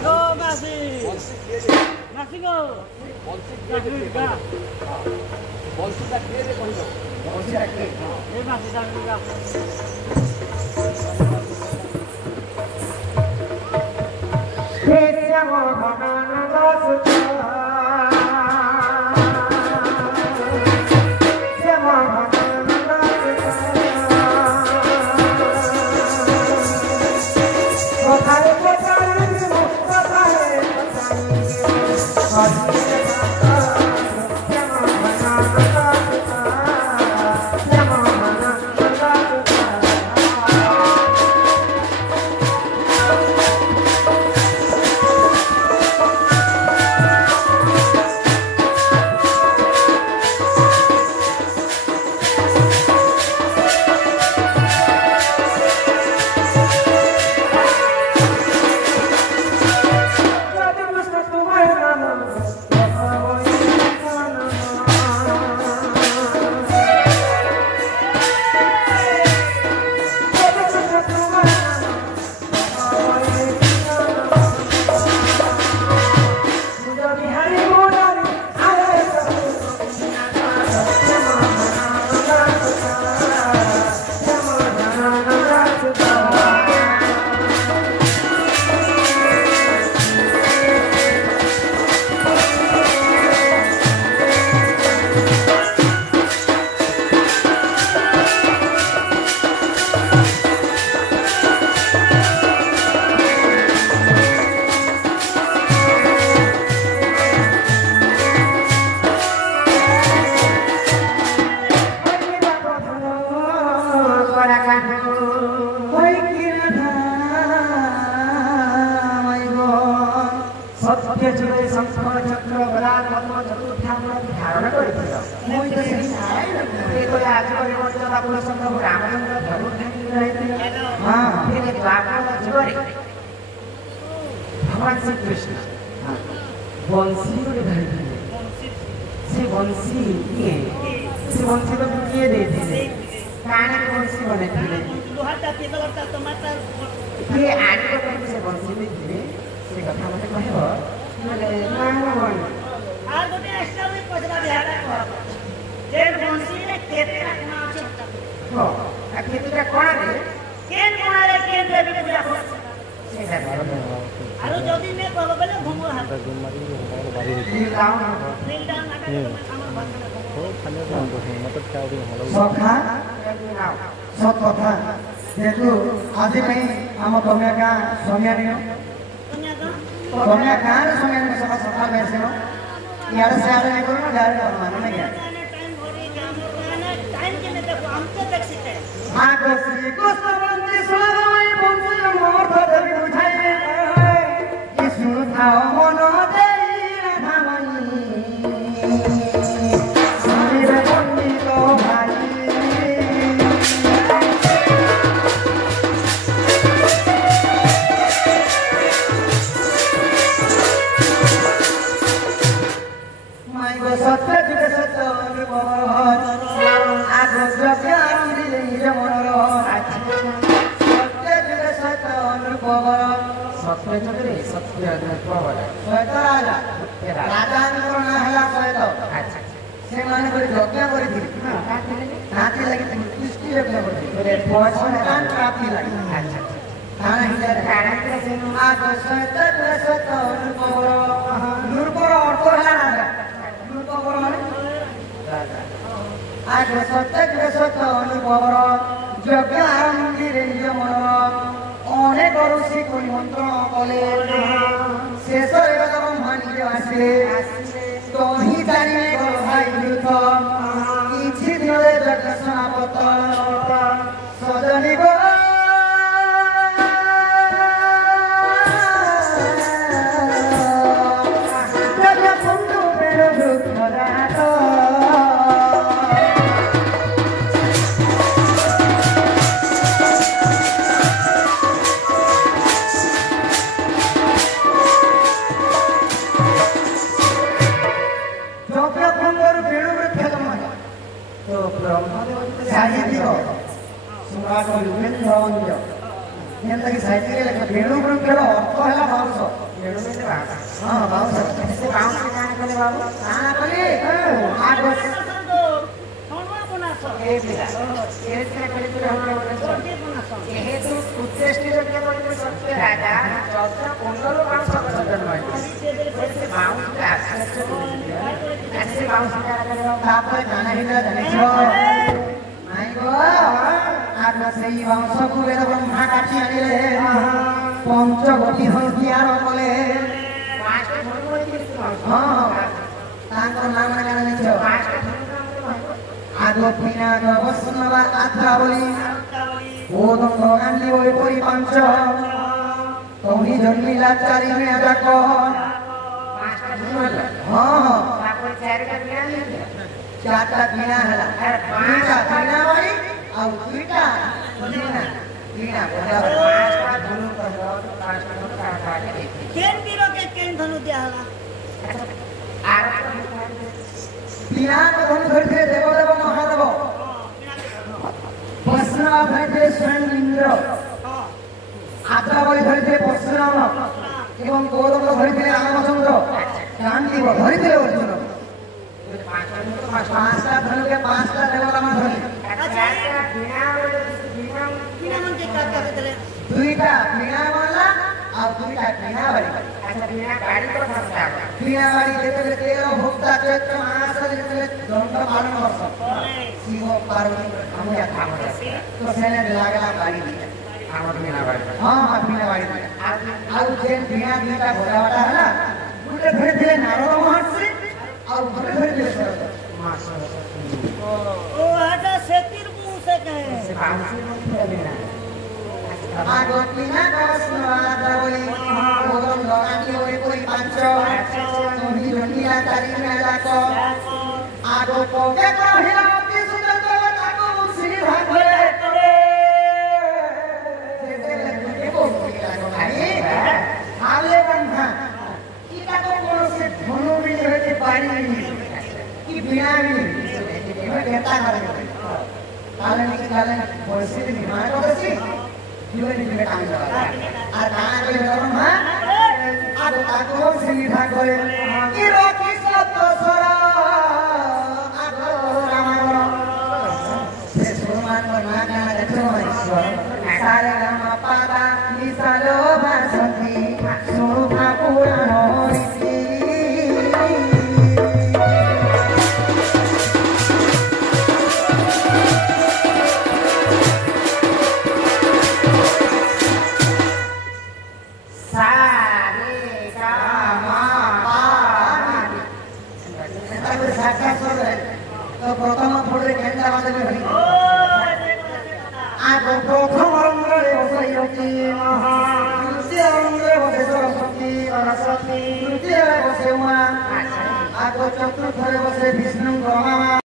Ako masih. Masih ko. Bonsi tak kiri deh kono. Bonsi tak kiri. Ini masih sama juga. Siamo bhanana dasuta. Siamo bhanana dasuta. Kothare kothare mo kothare kothare. Siamo bhanana dasuta. Siamo bhanana dasuta. भगवान श्री कृष्ण बंसी को धरी से बंसी किए से बंसी को किए देते हैं काने को बंसी बने थे लोहा ता पीतल ता टमाटर ये आने को से बंसी में थे से कथा मत कहे हो बोले ना आर गोटे एक्स्ट्रा भी पचरा बिहारा को जे बंसी ने खेते रखना আছে हो आ खेतीटा कोना रे केन कोना रे केन देवी पूजा हो सेटा घर आरो जदी में कहबो बोले घुमो हाथ नील डाउन नाका हमर भाषा हो खाने को मतलब क्या भी हलो सखा सब कथा जेतु आज में आम तमिया का सोमियानी तमिया का सोमियानी सभा सभा बैसे हो यार से आदमी नहीं करो ना डायरेक्ट मानो नहीं क्या टाइम भरी काम करना टाइम के ने देखो हम तो देख सकते हैं हां कोसी कोस्तवंती सुलगमय बंसी मोर धरि उठाई कि सुनु थाओ मन देई राधामयी शरीर पंडित भाई माई गो सत्य जुगे सत्य अनुपम आगो द्रव्य आरंभिले निज मनर सत्य जुगे सत्य अनुपम सत्य जुगे सत्य अनुपम सत्य राजा राजांकर ना हला सत्य अच्छा से माने कोई यज्ञ करिथि नाती लागि दृष्टि यज्ञ करिथि बोले भगवान प्राप्ति लागि अच्छा ताना हिला कारण से आगो सत्य जुगे सत्य अनुपम नूरपर अर्थ हला राजा नूरपर राजा आज सत्य सत्य अनुपम यज्ञ आरंभिले निज मनर अनेक ऋषि को निमंत्रण कले शेष ब्रह्मा निज आसे तो ही जाने गल भाई वृद्ध किछि दिन यज्ञ समाप्त सजनी गो यज्ञ कुंड पेड़ वृक्ष रात सम्राट युगेन्द्र वेणु वृक्षर अर्थ है बाउंश ହଁ ବାଉଁଶ ସେ ବାଉଁଶ କାଣ କଲେ ବାବୁ କାଣ କଲେ ଆଗ ଏ ପିଲା ଏ ପିଲା ଯେହେତୁ ଉଚ୍ଚେଷ୍ଟି ଯୋଗ୍ୟ କରିଥିଲେ ସତ୍ୟ ରାଜା 14-15 ବାଉଁଶ ଗଛ ଜନ୍ମ ହେଇଥିଲେ ବାଉଁଶ ଆସି ବାଉଁଶ ତାପରେ କାଣ ହେଇଥିଲା ଜାଣିଛ ନାଇଁ ଗୋ ଆଗ ସେଇ ବାଉଁଶକୁ ବେଦ ବ୍ରହ୍ମା କାଟି ଆଣିଲେ ପଞ୍ଚଗୋଟି ହଳଦିଆର କଲେ ହଁ ତାଙ୍କର ନାମ କାଣ ଜାଣିଛ ଆଗ ପିନାକ ବୈଷ୍ଣବ ଆତ୍ରା ବୋଲି କୋଦଣ୍ଡ ଗାନ୍ଧୀ ବଳି ପରି ପାଞ୍ଚ ତହି ଜନ୍ମିଲା 4 ମିଣା ଯାକ ହଁ ଚାରିଟା ପିଣା ହେଲା 2ଟା ପିଣା ବାଳି ଆଉ 2ଟା ପିଣା केन वीरो के केन धनु दिया हला पिनाक धनु धरिଥିଲେ ଦେବଦେବ ମହାଦେବ ବୈଷ୍ଣବ ଧରିଥିଲେ ସ୍ୱୟଂ ଇନ୍ଦ୍ର ଆତ୍ରାବଳି ଧରିଥିଲେ ପରଶୁରାମ ଏବଂ କୋଦଣ୍ଡ ଧରିଥିଲେ ରାମଚନ୍ଦ୍ର ଗାନ୍ଧୀବ ଧରିଥିଲେ ଅର୍ଜୁନ 5ଟା ଧনুକେ 5ଟା ଦେବତା ମାନେ ଧରିଲେ बिना मन के का कहते 2ଟା ପିଣା ବାଲା ଆଉ 2ଟା ପିଣା ବାଳି ପିଣା ବାଳି ଯେତେବେଳେ 13 ଭକ୍ତା ଚୈତ୍ର ମାସରେ ଯେତେବେଳେ ଦଣ୍ଡ ପାଳନ ବର୍ଷ ଶିବ ପାର୍ବତୀ ଆମକୁ ତ ସେନେ ଲାଗଲା ବାଳି ଆମର ପିଣା ବାଳି ହଁ ପିଣା ବାଳି ଆଉ ଯେ ପିଣା 2ଟା ଭୋଲାଟା ହେଲା ଗୋଟେ ଧରିଥିଲେ ନାରଦ ମହର୍ଷି ଆଉ ଗୋଟେ ଧରିଥିଲେ ଶରତ ओ हटा सेतिर मुंह से कहे आगो पिनाक बैष्णव आत्रा बଳି କୋଦଣ୍ଡ ଗାନ୍ଧୀ ବଳି ପରି ପାଞ୍ଚ ତହି ଜନ୍ମିଲା 4 ମିଣା ଯାକ ଆଗ ପକେ କହିଲା ଅତି ସୁନ୍ଦର ତାକୁ ଶ୍ରୀ ଭାଗରେ हाले बंधा इटा को कौन से धनु भी होते पानी की बिना भी ये कहता करे काले की काले बोलसी भी मार को बसी जीवन में काम लगा और गाना को जरूर हां आज ताको से मीठा करे की रोकी सब तो सोरा आगो रामायण से सुरमान को ना गाना देखो ईश्वर सारे राम पादा निसालो बासंती सुरुखा पुराण रीति सारे गामा पानी ताको साका सोरे तो प्रथम फोड़े केंद्र मादे में आगो प्रथम रंगरे बसैयती महा द्वितीय रंगरे बसे सरस्वती तृतीय बसे उमा आगो चतुर्थरे बसे विष्णु ब्रह्मा